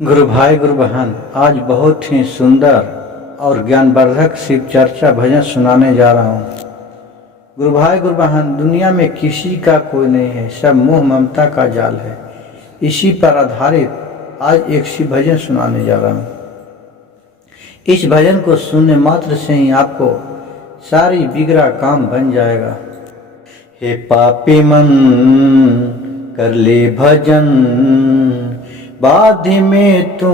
गुरु भाई गुरु बहन, आज बहुत ही सुंदर और ज्ञानवर्धक शिव चर्चा भजन सुनाने जा रहा हूँ। गुरु भाई गुरु बहन, दुनिया में किसी का कोई नहीं है, सब मोह ममता का जाल है। इसी पर आधारित आज एक शिव भजन सुनाने जा रहा हूँ। इस भजन को सुनने मात्र से ही आपको सारी बिगड़ा काम बन जाएगा। हे पापी मन, कर ले भजन, बाद में तू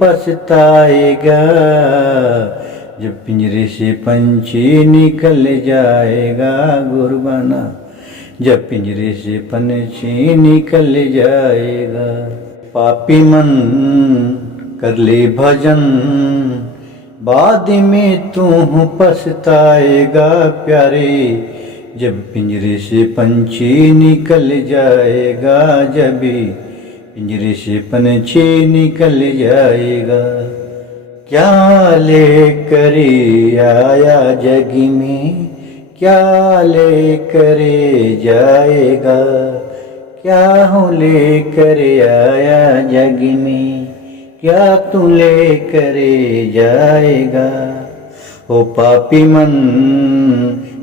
पछताएगा। जब पिंजरे से पंछी निकल जाएगा गुरबाना, जब पिंजरे से पंछी निकल जाएगा। पापी मन, कर ले भजन, बाद में तू पछताएगा प्यारे। जब पिंजरे से पंछी निकल जाएगा, जब पिंजरे से पंछी निकल जाएगा। क्या लेकर आया जग में, क्या लेकर जाएगा। क्या हूँ लेकर आया जग में, क्या तू लेकर जाएगा। ओ पापी मन,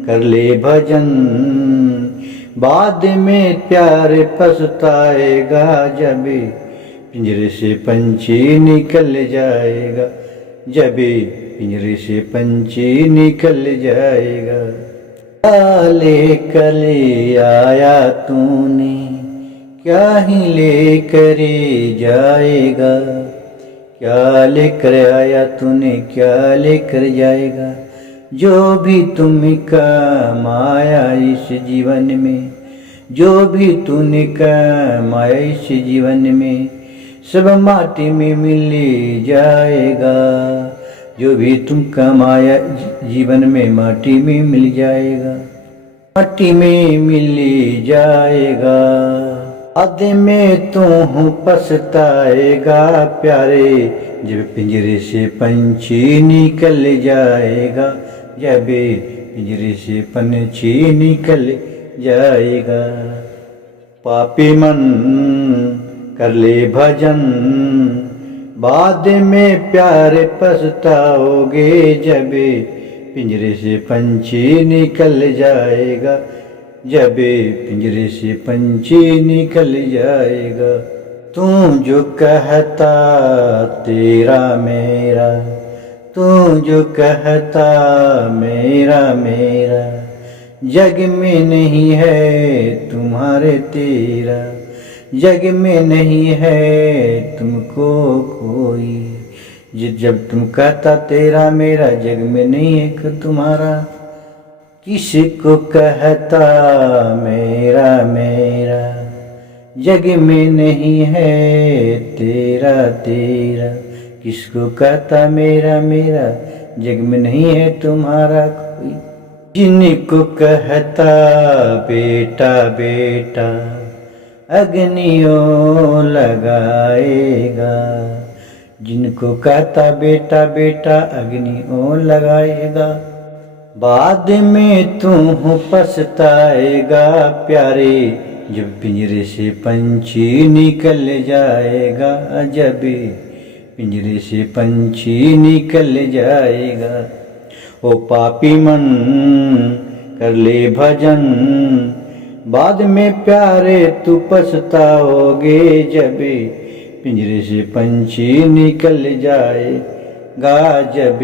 कर ले भजन, बाद में प्यार पछताएगा। जब पिंजरे से पंछी निकल जाएगा, जब पिंजरे से पंछी निकल जाएगा। क्या लेकर आया तूने, क्या ही लेकर जाएगा। क्या लेकर आया तूने, क्या लेकर जाएगा। जो भी तुम कमाया इस जीवन में, जो भी तूने कमाया इस जीवन में, सब माटी में मिल जाएगा। जो भी तुम कमाया जीवन में, माटी में मिल जाएगा, माटी में मिल जाएगा। आधे में तू पछताएगा प्यारे। जब पिंजरे से पंछी निकल जाएगा, जब पिंजरे से पंछी निकल जाएगा। पापी मन, कर ले भजन, बाद में प्यार पछताओगे। जब पिंजरे से पंछी निकल जाएगा, जब पिंजरे से पंछी निकल जाएगा। तू जो कहता तेरा मेरा, तू जो कहता मेरा मेरा, जग में नहीं है तुम्हारे तेरा। जग में नहीं है तुमको कोई। जब तुम कहता तेरा मेरा, जग में नहीं है तुम्हारा। किसको कहता मेरा मेरा, जग में नहीं है तेरा तेरा। किसको कहता मेरा मेरा, जग में नहीं है तुम्हारा कोई। जिनको कहता बेटा बेटा, अग्नियों लगाएगा। जिनको कहता बेटा बेटा, अग्नियों लगाएगा। बाद में तू पछताएगा प्यारे। जब पिंजरे से पंछी निकल जाएगा, जब पिंजरे से पंछी निकल जाएगा। ओ पापी मन, कर ले भजन, बाद में प्यारे तू पछताओगे। जब पिंजरे से पंछी निकल जाएगा, जब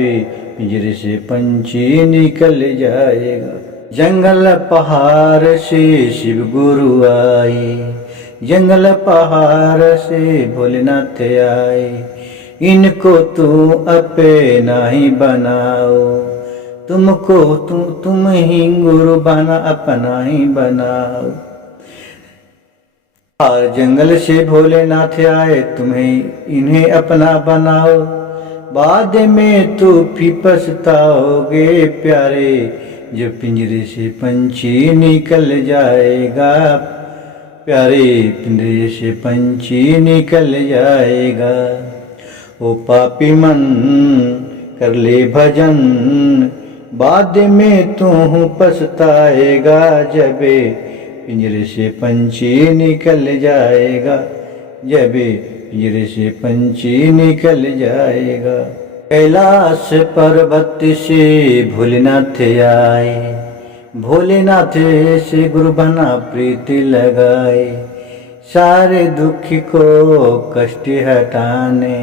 पिंजरे से पंछी निकल जाएगा। जंगल पहाड़ से शिव गुरु आए, जंगल पहाड़ से भोलेनाथ आए। इनको तू अपना ही बनाओ, तुमको तुम ही गुरु बना, अपना ही बनाओ। और जंगल से भोलेनाथ आए, तुम्हें इन्हें अपना बनाओ। बाद में तू भी पछताओगे प्यारे। जब पिंजरे से पंछी निकल जाएगा प्यारे, पिंजरे से पंछी निकल जाएगा। ओ पापी मन, कर ले भजन, बाद में तू पछताएगा। जब पिंजरे से पंछी निकल जाएगा, जब पिंजरे से पंछी निकल जाएगा। कैलाश पर्वत से भोलेनाथ आए, भोलेनाथ से गुरु बना प्रीति लगाए, सारे दुख को कष्ट हटाने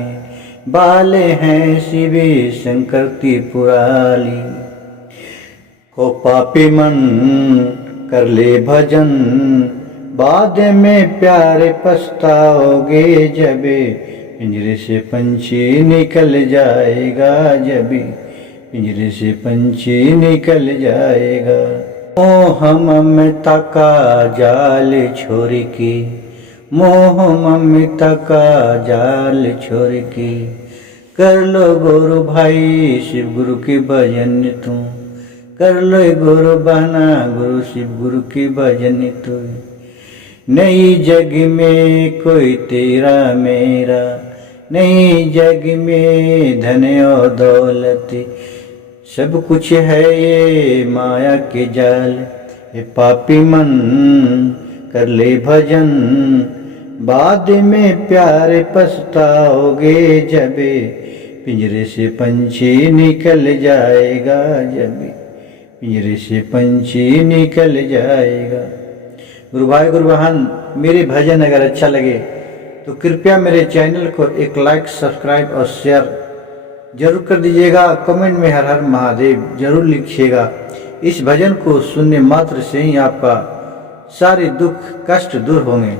वाले हैं शिवी शंकर त्रिपुरारी। हो पापी मन कर ले भजन, बाद में प्यारे पछताओगे जबे, पिंजरे से पंछी निकल जाएगा जबी, पिंजरे से पंछी निकल जाएगा। मोह ममता का जाल छोड़ के, मोह ममता का जाल छोड़ के, कर लो गुरु भाई शिव गुरु की भजन तुम, कर लो गुरु बना गुरु शिव गुरु की भजन तू। नई जग में कोई तेरा मेरा, नई जग में धन और दौलत, सब कुछ है ये माया के जाल। हे पापी मन कर ले भजन, बाद में प्यारे पछताओगे जबे, पिंजरे से पंछी निकल जाएगा जबे, पिंजरे से पंछी निकल जाएगा। गुरु भाई गुरु बहन, मेरे भजन अगर अच्छा लगे तो कृपया मेरे चैनल को एक लाइक सब्सक्राइब और शेयर जरूर कर दीजिएगा। कमेंट में हर हर महादेव जरूर लिखिएगा। इस भजन को सुनने मात्र से ही आपका सारे दुख कष्ट दूर होंगे।